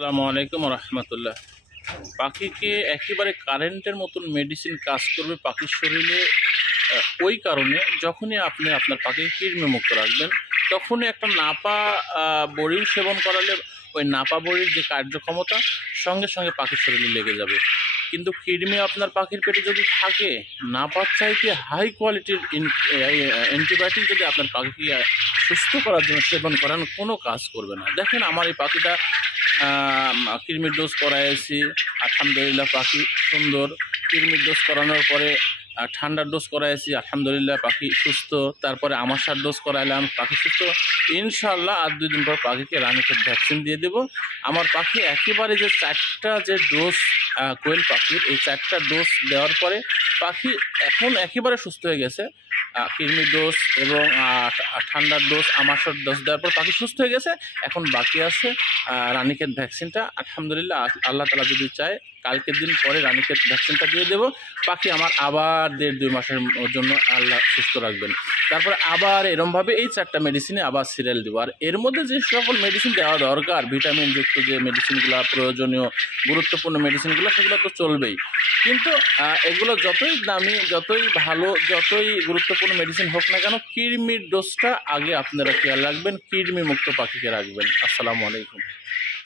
আসসালামু আলাইকুম রহমতুল্লাহ। পাখিকে একেবারে কারেন্টের মতন মেডিসিন কাজ করবে পাখির শরীরে। ওই কারণে যখনই আপনি আপনার পাখিকে কৃমিমুক্ত রাখবেন, তখনই একটা নাপা বড়ির সেবন করালে ওই নাপা বড়ির যে কার্যক্ষমতা সঙ্গে সঙ্গে পাখির শরীরে লেগে যাবে। কিন্তু কৃমি আপনার পাখির পেটে যদি থাকে, নাপার চাইতে হাই কোয়ালিটির অ্যান্টিবায়োটিক যদি আপনার পাখিকে সুস্থ করার জন্য সেবন করান, কোনো কাজ করবে না। দেখেন আমার এই পাখিটা কৃমির ডোজ করাইছি, আলহামদুলিল্লাহ পাখি সুন্দর। কৃমির ডোজ করানোর পরে ঠান্ডার ডোজ করাইছি, আলহামদুলিল্লাহ পাখি সুস্থ। তারপরে আমাশার ডোজ করাইলাম, পাখি সুস্থ। ইনশাআল্লাহ আর 2 দিন পর পাখিকে রানীক্ষেত ভ্যাকসিন দিয়ে দেব। আমার পাখি একেবারে যে 4টা যে ডোজ কোয়েল পাখির, এই 4টা ডোজ দেওয়ার পরে পাখি এখন একেবারে সুস্থ হয়ে গেছে। কৃমির ডোজ এবং ঠান্ডার ডোজ, আমাশার ডোজ দেওয়ার পর পাখি সুস্থ হয়ে গেছে। এখন বাকি আছে রানীক্ষেত ভ্যাকসিনটা। আলহামদুলিল্লাহ আল্লাহ তাআলা যদি চায় কালকের দিন পরে রানীক্ষেত ভ্যাকসিনটা দিয়ে দেব। পাখি আমার আবার 1.5-2 মাসের জন্য আল্লাহ সুস্থ রাখবেন। তারপরে আবার এরমভাবে এই 4টা মেডিসিনে আবার সিরিয়াল দেবো। আর এর মধ্যে যে সকল মেডিসিন দেওয়া দরকার, ভিটামিনযুক্ত যে মেডিসিনগুলো, প্রয়োজনীয় গুরুত্বপূর্ণ মেডিসিনগুলো, সেগুলো তো চলবেই। কিন্তু এগুলো যতই দামি, যতই ভালো, যতই গুরুত্বপূর্ণ মেডিসিন হোক না কেন, কৃমির ডোজটা আগে আপনারা খেয়াল রাখবেন, কৃমি মুক্ত পাখিকে রাখবেন। আসসালামু আলাইকুম।